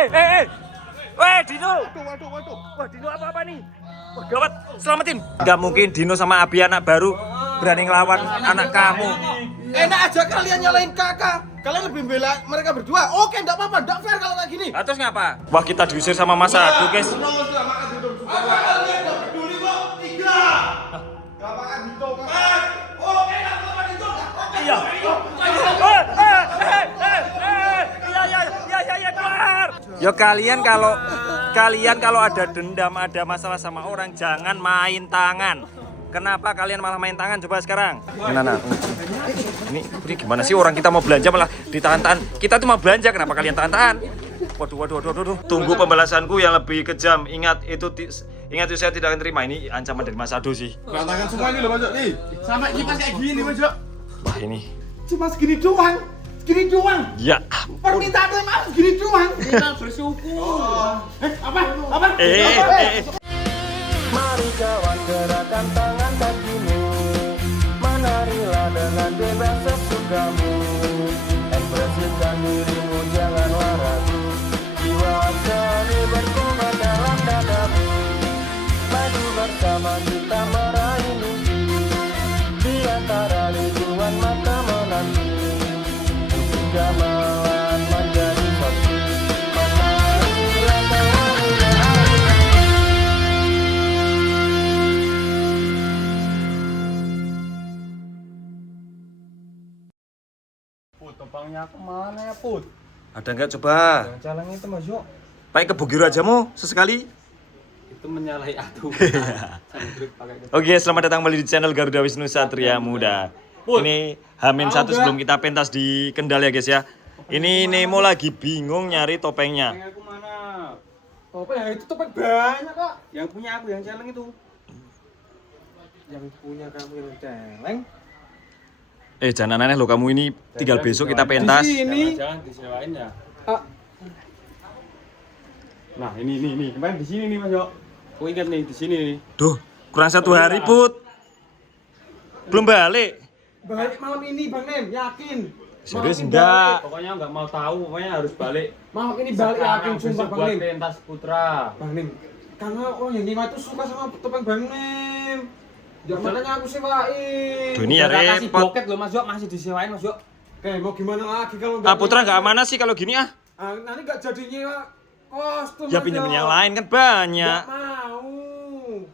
Weh, Dino. Waduh. Wah, Dino apa nih? Wah, gawat. Selamatin. Gak mungkin Dino sama Abi anak baru berani ngelawan anak kamu. Enak aja kalian nyalain kakak. Kalian lebih bela mereka berdua. Oke, enggak apa-apa. Enggak fair kalau kayak gini. Lah, terus ngapa? Wah, kita diusir sama Mas Adu, guys. Apa kalian enggak peduli kok? Tiga. Enggak makan hidup. Oke, enggak apa-apa hidup. Iya. Iya, keluar. Yo kalian kalau ada dendam, ada masalah sama orang, jangan main tangan. Kenapa kalian malah main tangan? Coba sekarang. Nah. Ini gimana sih orang kita mau belanja malah ditahan-tahan. Kita tuh mau belanja, kenapa kalian tahan-tahan? Waduh. Tunggu pembalasanku yang lebih kejam. Ingat itu saya tidak akan terima. Ini ancaman dari Mas Adu sih. Berantakan semua ini loh, Mas Jok. Nih, sama kipas kayak gini, Mas Jok. Wah, ini. Cuma segini doang. Segini doang. Ya. Permintaan maaf segini doang. Kita bersyukur. Apa? Mari kawan gerakan tangan kakimu, menarilah dengan bebas sesukamu. Ekspresikan dirimu, janganlah ragu. Jiwa seni berkembang dalam dadamu. Maju bersama kita meraih mimpi. Di antara ribuan mata menanti, musik gamelan menjadi satu. Menarilah kawan Put, topangnya kemana ya, Put? Ada nggak coba? Yang caleng itu, Mas Jok. Pakai ke Bugiro aja mau sesekali. Itu menyalahi aturan. Oke, selamat datang kembali di channel Garuda Wisnu Satria Muda. Ini H-1 sebelum kita pentas di Kendal ya guys ya. Ini Nemo lagi bingung nyari topengnya. Topeng aku mana? Topeng ya itu topeng banyak, Kak. Yang punya aku yang caleng itu. Yang punya kamu yang caleng. Jangan aneh loh kamu ini, tinggal besok kita pentas. Di sini. Jangan disewain ya. Ah, Nah, ini. Kemarin di sini nih, Mas Jok. Aku ingat nih di sini nih. Duh, kurang 1 hari Put. Belum balik. balik malam ini, Bang Nem, yakin. Serius Malam ini enggak? Pokoknya nggak mau tahu, pokoknya harus balik. balik. Malam ini balik yakin, sumpah besok Bang buat Nem. pentas putra. Bang Nem, karena orang yang lima itu suka sama topeng Bang Nem. Ya makanya aku sewain. Duh, ini ya Udah kasih repot. boket loh, Mas Jok, masih disewain, Mas Jok. Oke, mau gimana lagi kalau Putra nggak amanah sih kalau gini ah. Nanti nggak jadi nyewa kostum. Ya Mas pinjemin Jok. yang lain kan banyak. Nggak mau.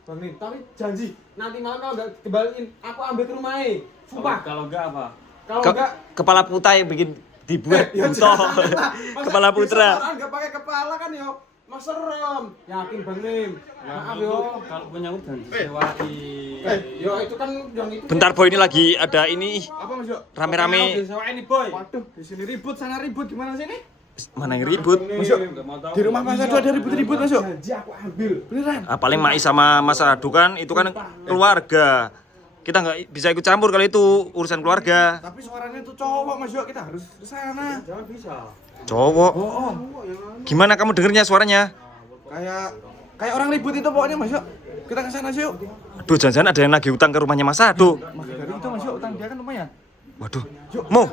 Bang Nem, tapi janji nanti malam kalau nggak kembaliin, aku ambil ke rumahnya. Sumpah. Kalau enggak apa? Kalau Ke- nggak Kepala putra yang bikin dibuat ya butoh. janganlah. Masa Kepala putra. bisa orang nggak pakai kepala kan yo. Mas serem. Yakin Bang Nem. Maaf yo. Kalau punya aku jangan disewain. Yo itu kan yang itu. Bentar boy, ini lagi ada ini Apa Mas Yo? rame-rame. Disewain nih, Boy. Waduh, di sini ribut, sana ribut, gimana sini? Mana yang ribut? Mas Yo, Nggak mau tahu. di rumah Mas Adu ada ribut-ribut Mas Yo. Janji aku ambil. Beneran. Paling Mai sama Mas Adu kan itu kan keluarga. Kita nggak bisa ikut campur kalau itu urusan keluarga. Tapi suaranya itu cowok Mas Yo, kita harus ke sana. Jangan bisa. Cowok. Oh, Gimana kamu dengernya suaranya? kayak orang ribut itu pokoknya Mas Yo. Kita ke sana yuk. Aduh, jangan-jangan ada yang nagih utang ke rumahnya Mas Adu. Maka dari itu Mas Yo, utang dia kan lumayan. Waduh. Mo.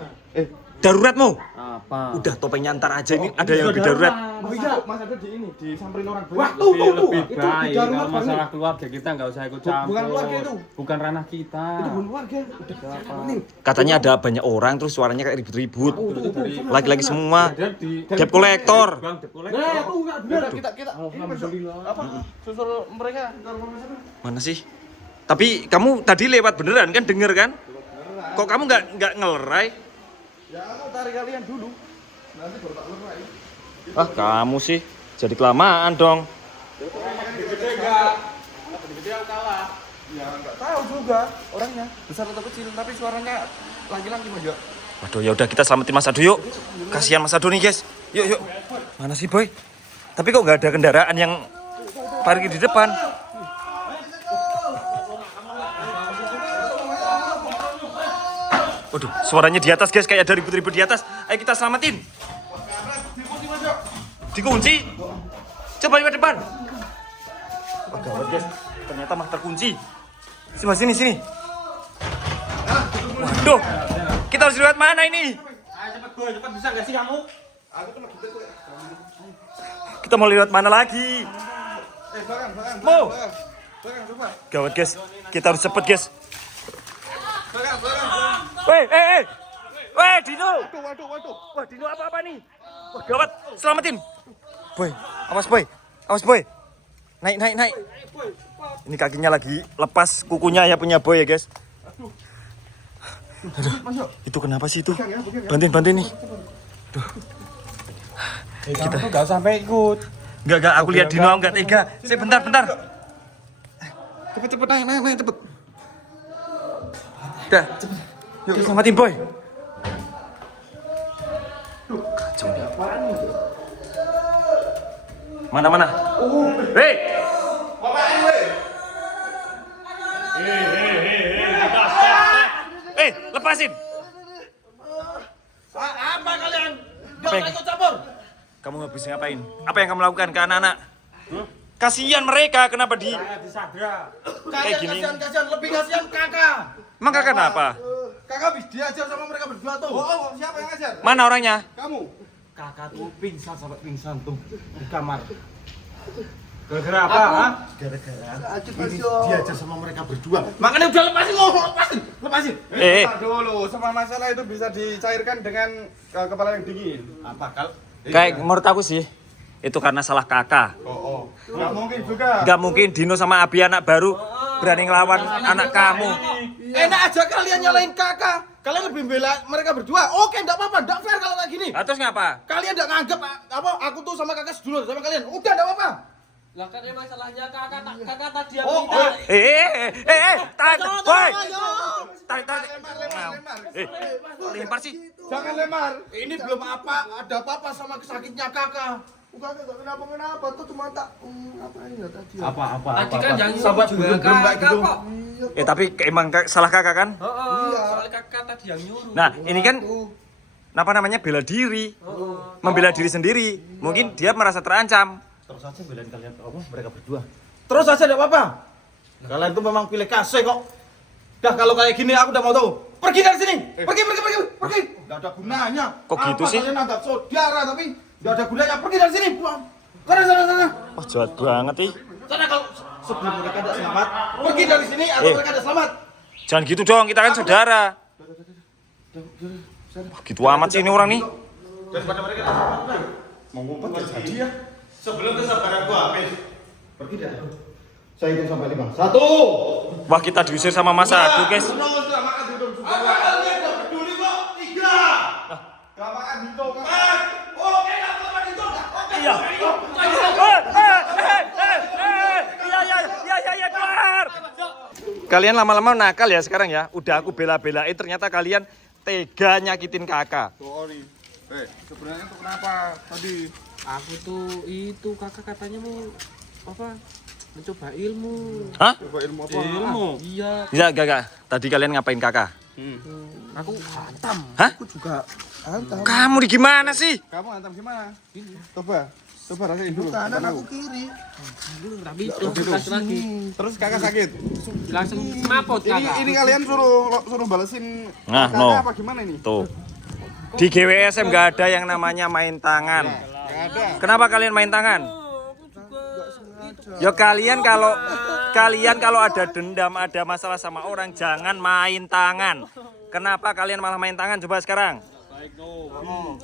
Darurat Mo. Apa? Udah topengnya antar aja, ini ada yang lebih darurat. Oh iya, Mas Adu di ini, disamperin orang banyak. Wah, Lebih itu baik di darurat kalau Bang Nem. masalah keluarga kita nggak usah ikut campur. Bukan keluarga itu. Bukan ranah kita. Itu bukan keluarga. Udah Bang Nem. Katanya ada banyak orang terus suaranya kayak ribut-ribut. dari- Laki-laki semua. Ada di Debt kolektor. Bang, debt kolektor. Nah, itu enggak benar. Kita Alhamdulillah. apa? Susul mereka ke rumah Mas Adu. Mana sih? Tapi kamu tadi lewat beneran kan, denger kan? Kok kamu nggak ngelerai? Ya aku tarik kalian dulu. Nanti baru tak lerai. Ah, kamu sih jadi kelamaan dong. Gede enggak? Gede aku kalah. Ya enggak tahu juga orangnya, besar atau kecil, tapi suaranya laki-laki Mas Yo. Waduh, ya udah kita selamatin Mas Adu yuk. Kasihan Mas Adu nih, guys. Yuk. Mana sih, Boy? Tapi kok nggak ada kendaraan yang parkir di depan? Waduh, suaranya di atas, guys. Kayak ada ribut-ribut di atas. Ayo kita selamatin. Dikunci. Coba lihat depan. Oh, gawat, guys. Ternyata mah terkunci. Sini. Waduh. Kita harus lihat mana ini? Ayo cepet, Boy. Cepet bisa nggak sih kamu? Aku tuh lagi betul. Kita mau lewat mana lagi? Belakang. Mau. Belakang coba. Gawat guys, kita harus cepet guys. Belakang. Weh, Dino. Waduh. Wah, Dino apa nih? Wah, gawat, selamatin. Boy, awas boy. Naik. Ini kakinya lagi lepas, kukunya ya punya boy ya guys. Aduh, itu kenapa sih itu? Bantuin nih. Kita tuh gak sampai ikut. Enggak, aku lihat Dino enggak tega. Saya bentar. Cepet naik cepet. Udah, yuk selamatin boy. Kacau nih. Mana? Hei! Lepasin! Apa kalian? Apa yang- Ikut campur. Kamu habis ngapain? Apa yang kamu lakukan ke anak-anak? Kasihan mereka, kenapa di... Kalian gini. kasihan, lebih kasihan kakak. Emang kakak kenapa? Kakak habis diajar sama mereka berdua tuh. Oh, siapa yang ngajar? Mana orangnya? Kamu. Kakak tuh pingsan sampai pingsan tuh di kamar. Gara-gara apa? Ha? Diajar sama mereka berdua. Makanya udah lepasin. Bentar dulu, semua masalah itu bisa dicairkan dengan kepala yang dingin. Apa kal? Kayak menurut aku sih, itu karena salah kakak. Oh. Nggak mungkin juga. Gak mungkin Dino sama Abi anak baru berani ngelawan anak kamu. Enak aja kalian nyalain kakak. Kalian lebih bela mereka berdua. Oke, enggak apa-apa. Enggak fair kalau kayak gini. Lah, terus ngapa? Kalian enggak nganggep apa aku tuh sama kakak sedulur sama kalian. Udah enggak apa-apa. Lah kan emang salahnya kakak tadi yang Oh, minta. Tahan, boy. Tarik. Lempar. Lempar sih. Jangan lemar. ini belum ada apa-apa sama sakitnya kakak. Bukan kenapa tuh cuma tak ngapain ya tadi. Apa? Tadi kan yang Sahabat juga belum kayak kakak gitu. kok. Tapi emang salah kakak kan? Soal kakak tadi yang nyuruh. Nah, ini kan apa namanya bela diri. Membela diri sendiri. Mungkin dia merasa terancam. Terus aja belain kalian apa mereka berdua. Terus aja enggak apa-apa. Kalian tuh memang pilih kasih kok. Dah kalau kayak gini aku udah mau tahu. Pergi dari sini. Pergi. Enggak ada gunanya. Kok gitu sih? Kalian anggap saudara tapi enggak ada gunanya. Pergi dari sini, pulang. Sana. Wah, jahat banget nih. Sana kalau sebelum mereka tidak selamat, pergi dari sini atau mereka tidak selamat. Jangan gitu dong, kita kan saudara. Wah, gitu amat sih ini orang nih. Daripada mereka tidak selamat. Mau ngumpet enggak jadi ya. Sebelum kesabaran gua habis. Pergi dari sini. Saya hitung sampai 5. 1. Wah, kita diusir sama Mas Adu, guys. Terus enggak makan hidup juga. Kalian enggak peduli kok. 3. Enggak makan hidup kan. Oke, enggak makan hidup. Oke. Iya. Iya, keluar. Kalian lama-lama nakal ya sekarang ya. Udah aku bela-belain, ternyata kalian tega nyakitin kakak. Sorry. Sebenarnya tuh kenapa tadi? Aku tuh itu kakak katanya mau apa? Mencoba ilmu. Hah? Coba ilmu apa? Iya, Iya, gak. Tadi kalian ngapain kakak? aku hantam. Hah? Aku juga hantam. Kamu di gimana sih? Kamu hantam gimana? Coba rasain dulu. Kanan aku kiri. Tapi langsung lagi. Terus kakak sakit. Langsung mapot kakak. Ini kalian suruh balesin Nah, kakak no. apa gimana ini? Tuh. Di GWSM gak ada yang namanya main tangan. Enggak ada. Kenapa kalian main tangan? Ya kalian kalau ada dendam, ada masalah sama orang, jangan main tangan. Kenapa kalian malah main tangan? Coba sekarang.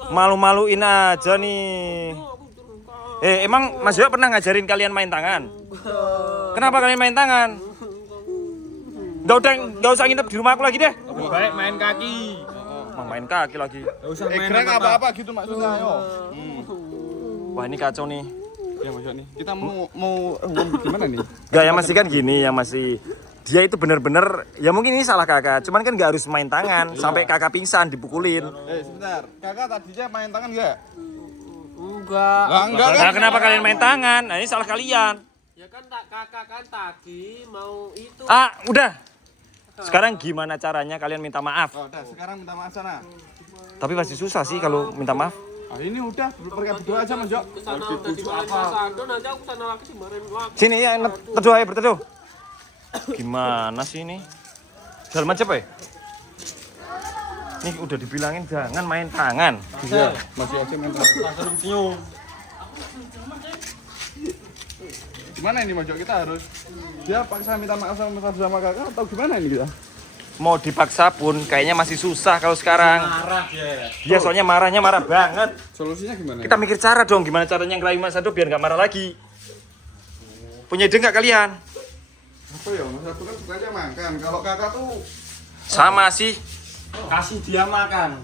Malu-maluin aja nih. Emang Mas Yo pernah ngajarin kalian main tangan? Kenapa kalian main tangan? Gak usah nginep di rumah aku lagi deh. Lebih baik main kaki. Emang main kaki lagi. Gak usah main Greng apa-apa gitu maksudnya, ayo. Wah, ini kacau nih. Ya maksudnya nih. Kita mau gimana nih? Gak, yang masih kan gini, yang masih dia itu bener-bener ya mungkin ini salah kakak, cuman kan gak harus main tangan sampai kakak pingsan dipukulin. Sebentar. Kakak tadinya main tangan enggak? Enggak. Enggak kan? Nah, kenapa kalian main tangan? Nah, ini salah kalian. Ya kan kakak kan tadi mau itu. Udah. Sekarang gimana caranya kalian minta maaf? Oh, udah, sekarang minta maaf sana. Tapi pasti susah sih kalau minta maaf. Ini udah mereka berdua aja Mas Jo. Kesana udah dimarahin Mas Ando, nanti aku kesana lagi dimarahin lagi. Sini ya, berteduh aja, berteduh. Gimana sih ini? Jalan macet, ya? Ini udah dibilangin jangan main tangan. Iya, masih aja mental. Langsung senyum. Gimana ini Mas Jo? Kita harus dia paksa minta maaf sama kakak atau gimana ini kita? Mau dipaksa pun kayaknya masih susah kalau sekarang. Marah ya. Dia soalnya marahnya marah banget. Solusinya gimana? Kita mikir cara dong gimana caranya ngerayu Mas Ado biar nggak marah lagi. Punya ide nggak kalian? apa ya? Mas Ado kan sukanya makan. Kalau kakak tuh Sama sih. Kasih dia makan.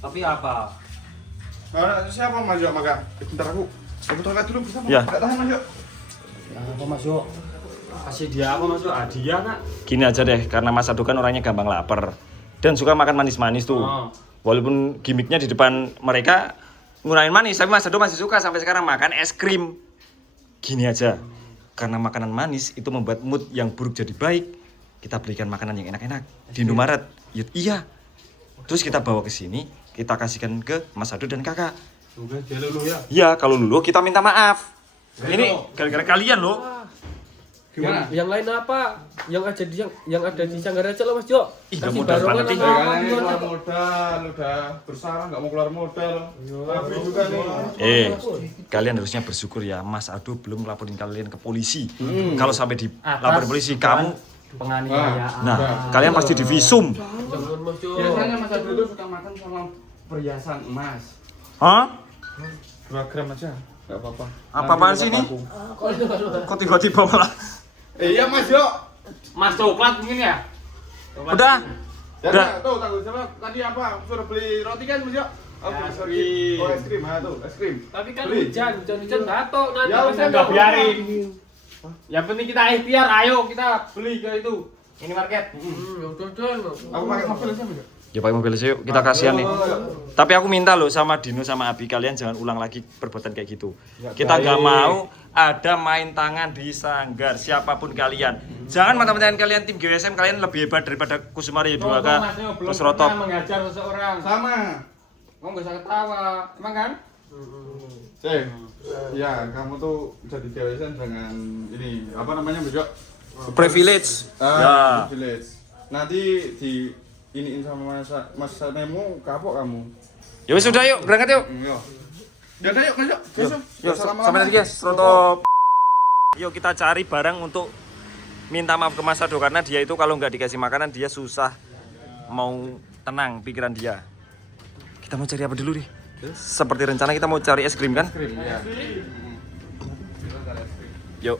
Tapi apa? siapa Mas Jo makan? Bentar aku berangkat dulu bisa Ya. Enggak tahan Mas Jo. Apa Mas Jo? Kasih dia apa Mas Jo? Hadiah Kak. Gini aja deh, karena Mas Ado kan orangnya gampang lapar dan suka makan manis-manis tuh. Oh. Walaupun gimmicknya di depan mereka ngurangin manis, tapi Mas Ado masih suka sampai sekarang makan es krim. Gini aja, karena makanan manis itu membuat mood yang buruk jadi baik. Kita belikan makanan yang enak-enak di Indomaret. Iya. Terus kita bawa ke sini, kita kasihkan ke Mas Ado dan kakak. Udah dia luluh ya. Iya, kalau luluh kita minta maaf. Ini gara-gara kalian loh. Gimana? Yang lain apa? Yang ada di Sanggar aja loh Mas Jo. Ih, nggak Kasih modal barongan banget, apa Ya apa kan ini gimana? keluar modal, udah bersalah nggak mau keluar modal. Tapi juga nih. Kalian harusnya bersyukur ya, Mas Ado belum ngelaporin kalian ke polisi. Kalau sampai dilaporin polisi, kamu, Penganiayaan. nah, kalian pasti divisum. Jangan Mas Jo. Biasanya Mas Ado itu suka makan sama perhiasan emas. Hah? 2 gram aja, nggak apa-apa. Apa-apaan sih ini? Kok tiba-tiba malah? Iya Mas Jo. Mas coklat mungkin ya? Udah. Ya Udah. tuh tanggung jawab tadi apa? Suruh beli roti kan Mas Jo? Oh, Es beli krim. roti. Oh, es krim, tuh, es krim. Tapi kan Beli. hujan batok nanti. Ya, udah, Udah biarin. Yang penting kita ikhtiar, ayo kita beli ke itu. Minimarket. Udah. Aku pakai mobil aja Mas Jo. Ya pakai mobil aja yuk, kita kasihan nih. Tapi aku minta loh sama Dino sama Abi, kalian jangan ulang lagi perbuatan kayak gitu. Kita nggak mau ada main tangan di Sanggar, siapapun kalian. Jangan mata-matain kalian tim GSM, kalian lebih hebat daripada Kusumari Yudhaka, terus Rotop. mengajar seseorang. Sama. Kamu nggak usah ketawa, emang kan? Ya, kamu tuh jadi GSM jangan ini apa namanya Mas Jo? Privilege. Ya. Village. Nanti di iniin sama Mas Nemo kapok kamu. Ya wis sudah yuk, berangkat yuk. Yo. Ya udah yuk Mas Jo. Yuk, sampai nanti guys, Rotop. Yuk kita cari barang untuk minta maaf ke Mas Ado karena dia itu kalau nggak dikasih makanan dia susah mau tenang pikiran dia. Kita mau cari apa dulu nih? Seperti rencana kita mau cari es krim kan? Krim ya. Yuk.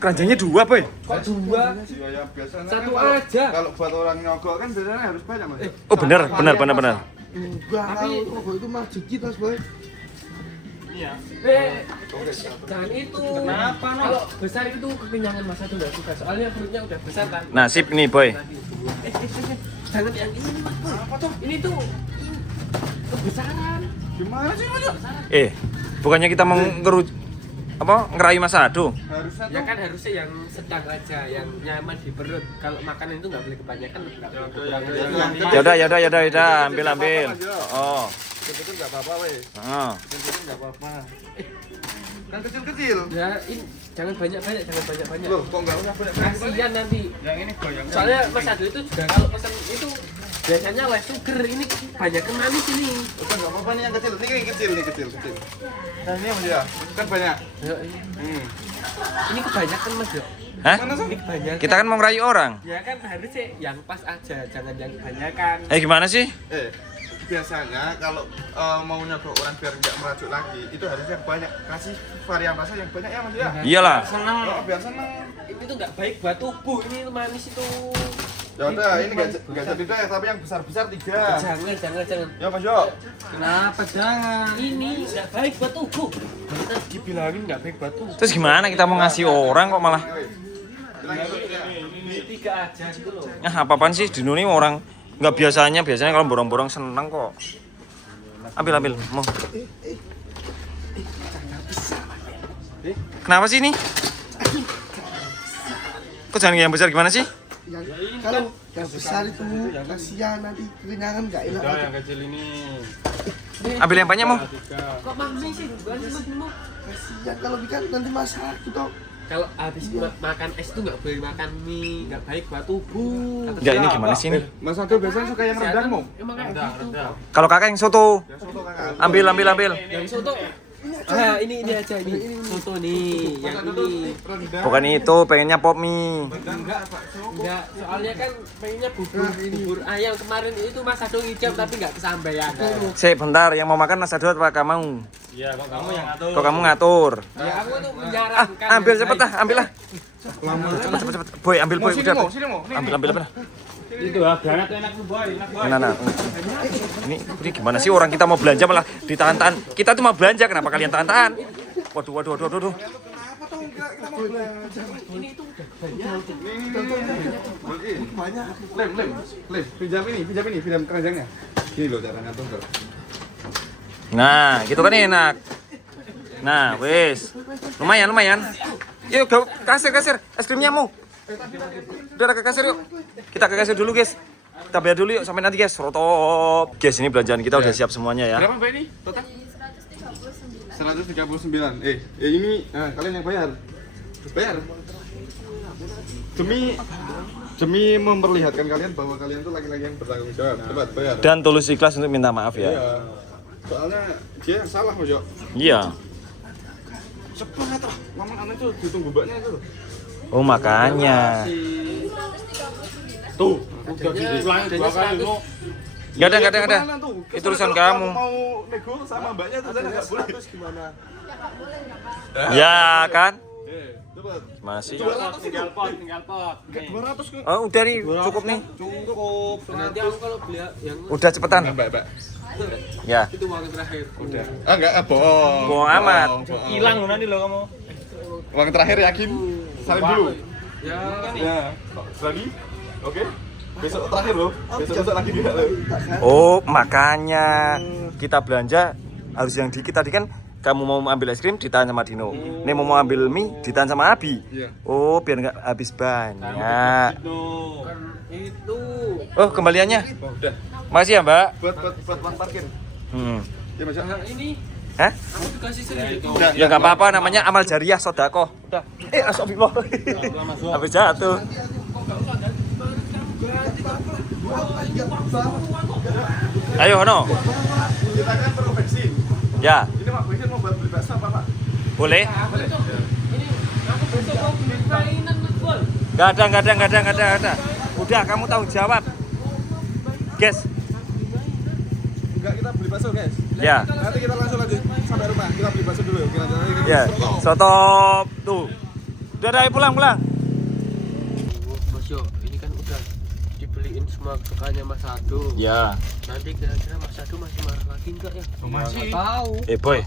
Keranjangnya 2, Boy. Kok 2? Iya ya biasanya Satu kan kalau- aja. Kalau buat orang nyogok kan biasanya harus banyak Mas. Oh benar. Enggak, kalau kok itu mah sedikit Mas Boy. Jangan itu. Kenapa? Kalau besar itu kekenyangan Mas Ado nggak suka. Soalnya perutnya udah besar kan. Nah, sip nih, Boy. Jangan yang ini Mas Boy. Apa tuh? Ini tuh kebesaran. Gimana sih Mas Jo? Bukannya kita mau ngerayu Mas Ado? Harusnya Ya tuh kan harusnya yang sedang aja, yang nyaman di perut. Kalau makanan itu nggak boleh kebanyakan, nggak boleh kekurangan. Yaudah, ambil. Oh. kecil-kecil enggak apa-apa weh. Oh. Kecil-kecil enggak apa-apa. Kan kecil-kecil. Ya ini jangan banyak-banyak. Loh, kok enggak usah banyak? Kasihan nanti. Yang ini goyang. Soalnya Mas Ado itu juga kalau pesan itu biasanya less sugar, ini banyak manis ini. Udah enggak apa-apa nih yang kecil. Ini kecil. Nah, ini Mas ya. Kan banyak. Ya, ini kebanyakan Mas Jo. Hah? Mana sih? Ini kebanyakan. Kita kan mau ngerayu orang. Ya kan harusnya yang pas aja, jangan yang kebanyakan. Gimana sih? Biasanya kalau mau nyogok orang biar nggak merajuk lagi, itu harusnya banyak. Kasih varian rasa yang banyak ya Mas ya. Iyalah. Oh, biar seneng. Ini tuh nggak baik buat tubuh, ini manis itu. Ya udah, ini nggak jadi deh, tapi yang besar-besar 3. Jangan. Ya Mas Jo. Kenapa jangan? Ini nggak baik buat tubuh. Kita dibilangin nggak baik buat tubuh. Terus gimana kita mau ngasih orang kok malah? Ini 3 aja gitu loh. Apa-apaan sih Dino nih orang nggak biasanya kalau borong-borong seneng kok. Ambil mau. Kenapa sih ini? Kok jangan yang besar gimana sih? Kalau yang besar itu kasihan nanti kekenyangan nggak enak. Udah yang kecil ini. Ambil yang banyak mau. Kok manis sih? Bukan sih Mas Bimo. Kasihan kalau bikin nanti masak gitu. kalau habis makan es tuh nggak boleh makan mie, nggak baik buat tubuh. Enggak, ini gimana sih ini? Mas Ado biasanya suka yang rendang mau? Emang kayak gitu. Kalau kakak yang soto. Yang soto kakak. Ambil. Yang soto. Ah, ini aja ini. Soto nih, yang ini. Rendang. Bukan itu, pengennya pop mie. Enggak, soalnya kan pengennya bubur ayam kemarin itu Mas Ado ngicip tapi nggak kesampaian. Sik, bentar, yang mau makan Mas Ado apa kamu? Iya, kok kamu yang ngatur. Kok kamu ngatur? Ya aku tuh menyarankan. Ambil cepet lah, ambil lah. Lama. Cepet. Boy, ambil boy. Sini Udah. mau, sini mau. Ambil apa? Itu ah, granat enak tuh boy, enak boy. Nah. Ini gimana sih orang kita mau belanja malah ditahan-tahan. Kita tuh mau belanja, kenapa kalian tahan-tahan? Waduh. Kenapa tuh kita mau belanja? Ini itu udah Banyak. Lem. Pinjam keranjangnya. Gini loh cara ngatur tuh. Nah, gitu kan enak. Nah, wes. Lumayan. Yuk, kasir. Es krimnya mau. Udah ke kasir yuk. Kita ke kasir dulu, guys. Kita bayar dulu yuk sampai nanti, guys. Rotop. Guys, ini belanjaan kita udah siap semuanya ya. Berapa Mbak ini total? 139. Ini kalian yang bayar. Demi memperlihatkan kalian bahwa kalian tuh laki-laki yang bertanggung jawab. Cepat bayar. Dan tulus ikhlas untuk minta maaf ya. Iya. Soalnya dia yang salah, Mas Yo. Iya. Cepat lah. Mama anak tuh ditunggu mbaknya itu. Oh, makanya. Tuh, udah ulangi 2 kali lu. Enggak ada. Itu urusan kamu. Mau nego sama mbaknya tuh enggak boleh. Gimana? Ya kan? Cepat. Masih. Tinggal pot. Nih. 200 kok. Oh, udah nih, cukup nih. Cukup. Nanti aku kalau beli yang Udah cepetan. Mbak. Ya. itu uang terakhir. Udah. Enggak, bohong. Bohong amat. Hilang lu nanti lo kamu. Uang terakhir yakin? Salim dulu. Ya. Berani? Oke. Besok terakhir loh. Besok lagi dia loh. Oh, makanya kita belanja harus yang dikit tadi kan. Kamu mau ambil es krim ditahan sama Dino. Ini mau ambil mie ditahan sama Abi. Iya. Oh, biar nggak habis banyak. Itu. Oh, kembaliannya. Oh, udah. Makasih ya, Mbak. Buat uang parkir. Ya, Mas. Nah, ini Hah? aku dikasih sendiri. Ya nggak apa-apa, namanya amal jariah sodakoh. Udah. Astagfirullah. Habis jatuh. Ayo, Hono. Kita kan perlu bensin. Ya, Ini Pak bensin mau buat beli bakso apa, Pak? boleh. Ini aku besok mau beli mainan netball. Nggak ada. Udah, kamu tanggung jawab. Guys, Enggak, kita beli bakso, guys. ya. Nanti kita langsung lanjut sampai rumah. Kita beli bakso dulu. Kita jalan. Ya, soto tuh. Udah, pulang. Mas Yo, ini kan udah dibeliin semua kesukaannya Mas Ado. Ya. Nanti kira-kira Mas Ado masih marah lagi enggak ya? Masih. Tahu. Boy.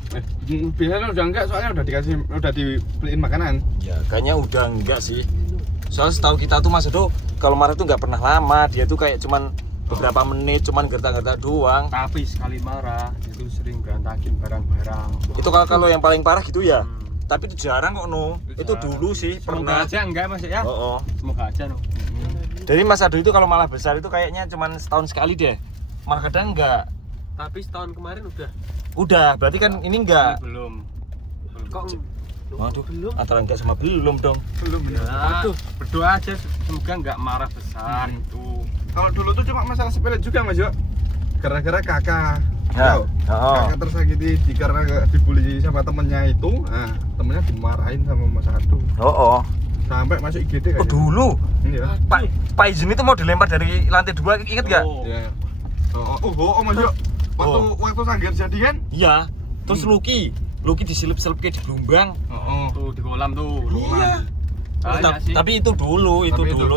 Biasanya udah enggak, soalnya udah dibeliin makanan. Ya, kayaknya udah enggak sih. Soalnya setahu kita tuh Mas Edo kalau marah tuh nggak pernah lama. Dia tuh kayak cuman beberapa menit, cuman gertak-gertak doang. Tapi sekali marah itu sering berantakin barang-barang. Itu kalau yang paling parah gitu ya. Tapi itu jarang kok, No. Itu dulu sih Semoga pernah. aja enggak Mas ya. Oh. Semoga aja no. Jadi Mas Ado itu kalau malah besar itu kayaknya cuman setahun sekali deh. Malah kadang enggak. Tapi setahun kemarin udah. Udah, berarti kan ini enggak. Belum. Kok Waduh, antara enggak sama belum dong. Belum ya. Aduh, berdoa aja semoga enggak marah besar itu. Kalau dulu tuh cuma masalah sepele juga, Mas Yo. Gara-gara kakak. Ya. Tahu? Oh. Kakak tersakiti karena dibully sama temennya itu. Nah, temennya dimarahin sama Mas Ado. Oh. Sampai masuk IGD Oh, kayaknya. dulu. Iya. Pak Izin itu mau dilempar dari lantai 2, inget enggak? Oh. Iya. Oh, Mas Yo. Waktu Sanggar jadian. Iya. Terus Lucky disilip-silip kayak di gelombang. Tuh di kolam tuh. Iya. Tapi itu dulu,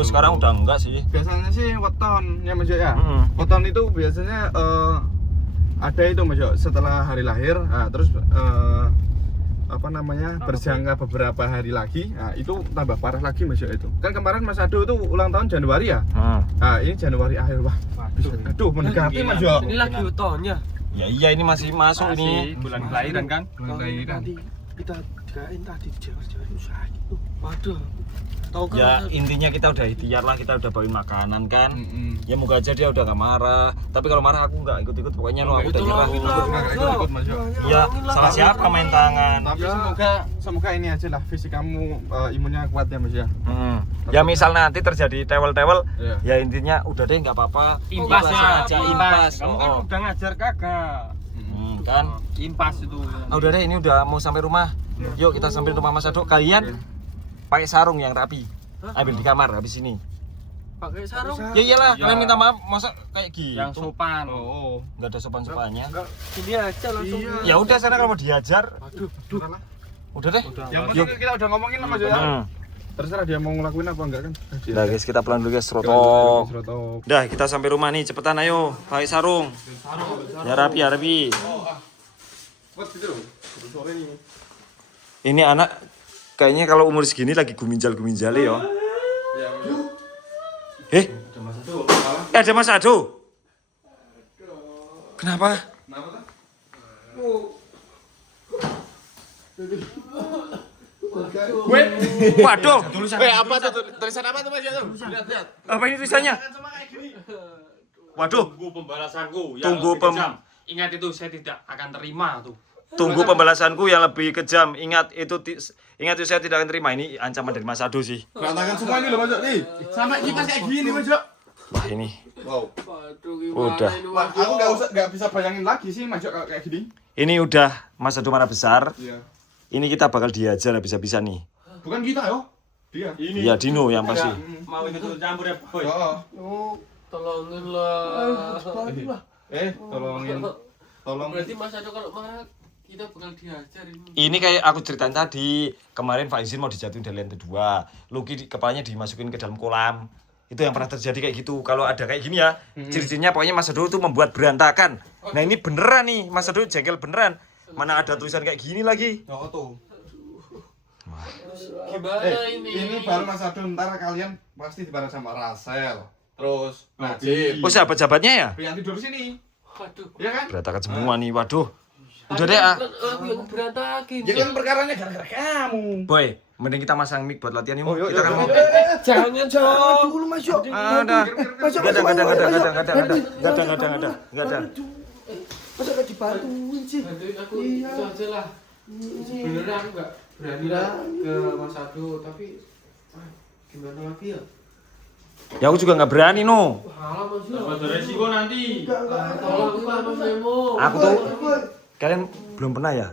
sekarang udah enggak sih. Biasanya sih weton ya Mas Yo ya. Mm-hmm. Weton itu biasanya ada itu Mas Yo setelah hari lahir, terus berjangka beberapa hari lagi, itu tambah parah lagi Mas Yo itu. Kan kemarin Mas Ado itu ulang tahun Januari ya. Nah, ini Januari akhir, wah. Aduh, mendekati Mas Yo. ini lagi utonnya. Ya iya, ini masih masuk ini. Bulan kelahiran kan? Bulan kelahiran. Nanti kita Dikain tadi di Jawa itu sakit tuh. Waduh. Tahu kan? Ya intinya kita udah ikhtiar lah, kita udah bawain makanan kan. Ya moga aja dia udah gak marah. Tapi kalau marah aku nggak ikut-ikut, pokoknya no, aku udah nyerah. Ikut Mas Yo. Ya salah siapa main tangan? Tapi semoga ini aja lah fisik kamu imunnya kuat ya Mas ya. Ya misal nanti terjadi tewel-tewel, Iya. ya intinya udah deh nggak apa-apa. Impas Ikhlas ya, aja, impas. Kamu kan Oh, udah ngajar kakak. kan. Impas itu. Udah deh, ini udah mau sampai rumah. Yuk kita sampai rumah Mas Ado. Kalian pakai sarung yang rapi. Ambil di kamar habis ini. Pakai sarung. Ya iyalah, Iya. kalian minta maaf masa kayak gitu. Yang sopan. Oh. Nggak ada sopan-sopannya. Gini aja langsung. Ya udah sana kalau mau diajar. Udah deh. Yang Yuk. penting kita udah ngomongin lah Mas ya. Terserah dia mau ngelakuin apa enggak kan. Udah guys, kita pulang dulu guys, rotok. Rotok. Udah, kita sampai rumah nih, cepetan ayo, pakai sarung. Ya rapi, ya rapi. Buat gitu. Sore ini. Ini anak kayaknya kalau umur segini lagi guminjal-guminjale ya. Ada Mas Ado. Kenapa? Waduh, Apa tuh tulisan apa tuh Mas ya tuh? Lihat. apa ini tulisannya? Waduh, Tunggu pembalasanku. Tunggu Ingat itu saya tidak akan terima tuh. tunggu pembalasanku yang lebih kejam. Ingat itu saya tidak akan terima. Ini ancaman dari Mas Ado sih. Berantakan semua ini loh Mas Yo. Nih, sampai kipas kayak gini Mas Yo. Wah ini, Wow. Waduh, gimana Udah. ini, Wah, Mas? aku nggak bisa bayangin lagi sih Mas Yo kalau kayak gini. ini udah Mas Ado marah besar. Iya. Ini kita bakal diajar habis-habisan nih. Bukan kita yo. Dia. Ya Dino yang pasti. Mau ikut campur ya, boy. Oh. Tolongin lah. Tolongin. Tolong. Berarti Mas Ado kalau marah kita bakal diajar ini. Ini kayak aku ceritain tadi, kemarin Faizin mau dijatuhin dari lantai 2. Luki kepalanya dimasukin ke dalam kolam. Itu yang pernah terjadi kayak gitu. Kalau ada kayak gini ya, ciri-cirinya pokoknya Mas Ado itu membuat berantakan. Nah ini beneran nih, Mas Ado jengkel beneran. Mana ada tulisan kayak gini lagi. Oh tuh. Gimana ini? Ini baru Mas Ado, ntar kalian pasti bareng sama Rasel. Terus Najib. Oh sahabat-sahabatnya ya? Yang tidur sini. Waduh. Iya kan? Berantakan semua nih, waduh. Udah deh ah. Aku yang berantakin. Ya kan perkaranya gara-gara kamu. Boy, mending kita masang mic buat latihan ini. Oh, yuk, Kita kan yuk, mau. yuk. Jangan dong. Dulu Mas Yo. Ada. Enggak ada. Masa gak dibantuin sih? Bantuin aku itu aja lah. Sebenarnya aku nggak berani lah ke Mas Ado, tapi gimana lagi ya? Ya aku juga nggak berani no. Halah Mas Yo. Ada resiko nanti. Tolong kita Mas Memo. Aku tuh, kalian belum pernah ya?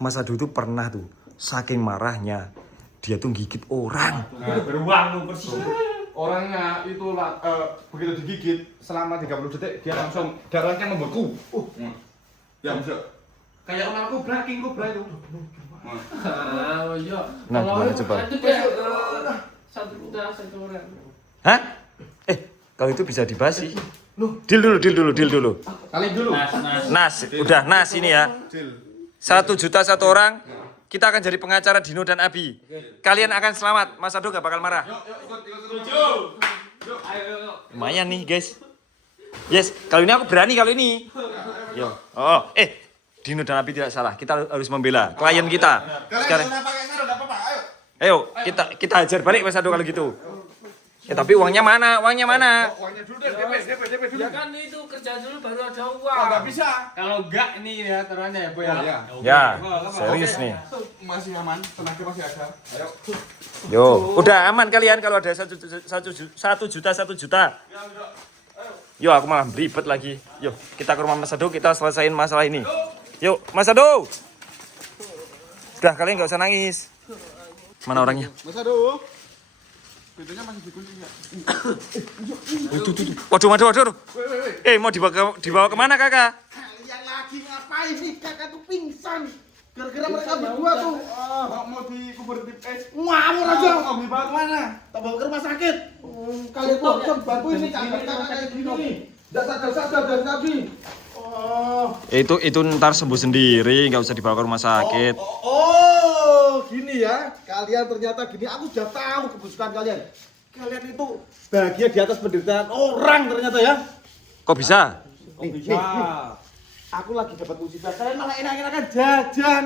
Mas Ado itu pernah tuh, saking marahnya dia tuh gigit orang. Beruang lu persis. Orangnya itu begitu digigit selama 30 detik dia langsung darahnya membeku. Ya Mas Yo. Kayak orang kobra, king kobra itu. Ah, Mas Yo. Nah, gimana coba? Itu deh. Satu orang. Hah? Kalau itu bisa dibasi. Deal dulu. Kali dulu. Nas, udah Nas ini ya. 1 juta 1 orang. Kita akan jadi pengacara Dino dan Abi. Kalian akan selamat. Mas Ado gak bakal marah. Lumayan nih guys. Yes, kali ini aku berani kali ini. Yo. Oh, Dino dan Abi tidak salah. Kita harus membela klien kita. Sekarang. pakai sarung enggak apa-apa. Ayo. Ayo, kita hajar balik Mas Ado kalau gitu. Tapi uangnya mana? Uangnya dulu deh, DP dulu. Ya kan itu kerja dulu baru ada uang. Oh, enggak bisa. Kalau enggak ini ya taruhannya ya, boy ya. Oh, iya. Ya, serius nih. Masih aman, tenaga masih ada. Ayo. Yo, udah aman kalian kalau ada 1 juta. Yo, aku malah ribet lagi. Yo, kita ke rumah Mas Ado, kita selesain masalah ini. Yuk, Mas Ado. Sudah, kalian nggak usah nangis. Mana orangnya? Mas Ado. Pintunya masih dikunci enggak? Waduh. Mau dibawa kemana kakak? Kalian lagi ngapain nih? Kakak tuh pingsan. Gara-gara mereka berdua tuh. Mau dikubur di Ngawur aja. Mau dibawa kemana? Tak bawa ke rumah sakit. Kalian tuh harus bantuin nih kakak kayak gini nih. Nggak sadar dari tadi. Itu ntar sembuh sendiri, nggak usah dibawa ke rumah sakit. Gini ya. Kalian ternyata gini. Aku sudah tahu kebusukan kalian. Kalian itu bahagia di atas penderitaan orang ternyata ya. Kok bisa? Nih. Aku lagi dapat musibah. Kalian malah enak-enakan jajan.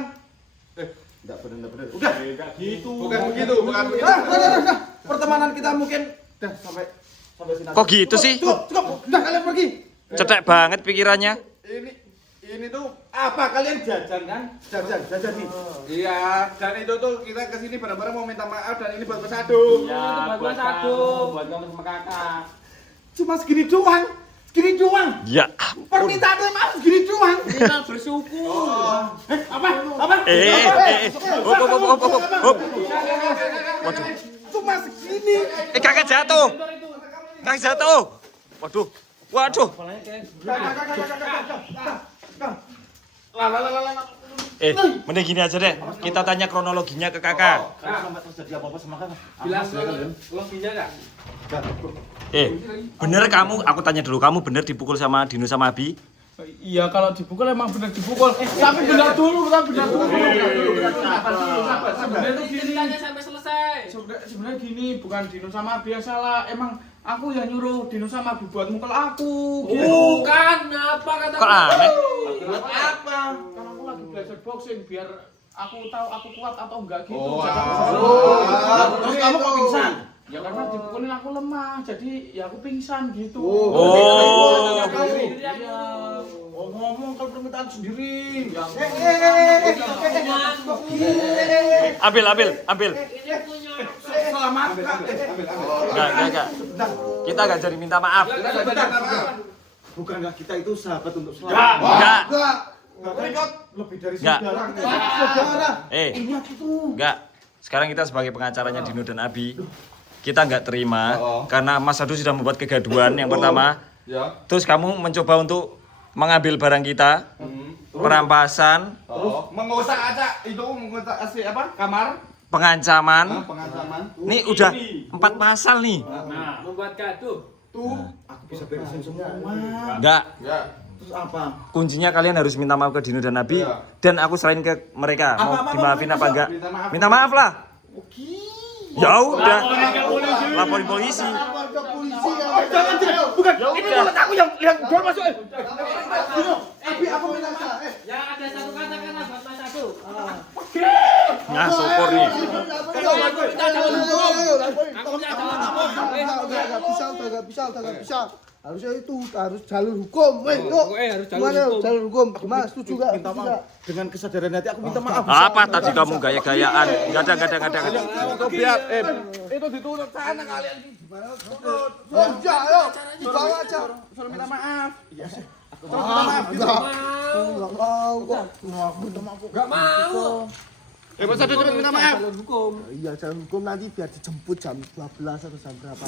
Enggak bener. Udah. Enggak gitu. Bukan begitu. Dah. Pertemanan kita mungkin dah sampai sini. Kok gitu sih? Cukup. Udah kalian pergi. Cetek banget pikirannya. Ini tuh Apa kalian jajan kan? Jajan nih. iya, dan itu tuh kita kesini bareng-bareng mau minta maaf dan ini buat Mas Ado. Ya, buat satu, buat kamu sama kakak. Cuma segini doang. Ya. Permintaan maaf segini doang. Kita bersyukur. Apa? Hop. Waduh. Cuma segini. Kakak jatuh. Waduh. Mending gini aja deh. Kita tanya kronologinya ke kakak. Sampai terjadi apa-apa sama kakak? Bilang loginya enggak? Bener kamu? Aku tanya dulu. Kamu bener dipukul sama Dino sama Abi? Iya, kalau dipukul emang bener dipukul. Tapi benar dulu. Sebenarnya tuh gini. Sampai selesai. Sebenarnya gini, bukan Dino sama Abi yang salah. Emang aku yang nyuruh Dino sama Abi buat mukul aku. Gitu. Bukan, apa kata Kok aneh? Buat apa? Karena aku lagi belajar boxing biar aku tahu aku kuat atau enggak gitu. Terus kamu kok pingsan? Ya karena dipukulin aku lemah, jadi ya aku pingsan gitu. Ngomong kalau permintaan sendiri. Ambil. Selamat. Enggak. Kita enggak jadi minta maaf. Bukankah kita itu sahabat untuk selamat? Enggak. Lebih dari Enggak. saudara. Ingat itu. Enggak. Sekarang kita sebagai pengacaranya Dino dan Abi, kita nggak terima karena Mas Ado sudah membuat kegaduhan yang pertama. Ya. Terus kamu mencoba untuk mengambil barang kita, perampasan, Mengosak-acak itu mengosak apa? Kamar. pengancaman. Pengancaman. Nih udah 4 pasal nih. Nah, membuat gaduh. Aku bisa beresin semua. Enggak. Ya. Terus apa? Kuncinya kalian harus minta maaf ke Dino dan Abi dan aku serahin ke mereka. Mau dimaafin apa enggak? Minta maaf lah. Ya udah. Laporin polisi. Jangan. Bukan. Ini mulut aku yang dor masuk. Abi, aku minta maaf. Yang ada satu kata-kata buat Mas Ado. Nah, syukur nih. Gak bisa. Harusnya itu harus jalur hukum. Jalur hukum. Gimana? Setuju gak? Minta maaf. Dengan kesadaran hati aku minta maaf. Apa tadi kamu gaya-gayaan? Enggak ada. Itu biar itu ditutup sana kalian. Ayo, dibawa aja. Suruh minta maaf. Gak mau. Mas Ado coba minta maaf. Iya, jalur hukum nanti biar dijemput jam 12 atau jam berapa.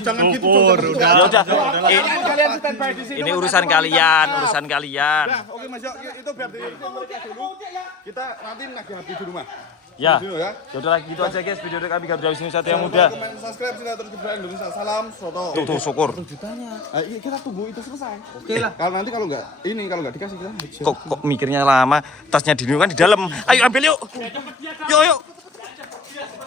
Jangan gitu. Ya udah. Kalian standby di sini. Ini urusan kalian. Nah, oke Mas, itu biar di dulu. Kita nanti nagih habis di rumah. Ya. Dulu ya. Ya udah gitu aja guys video dari kami Gabriel Wisnu Satria Muda. Komen, subscribe, sila terus Gibran Indonesia. Salam Soto. Tuh syukur. Kita tunggu itu selesai. Oke lah. Kalau nggak dikasih kita. Kok mikirnya lama? Tasnya Dino kan di dalam. Ayo ambil yuk. Yuk.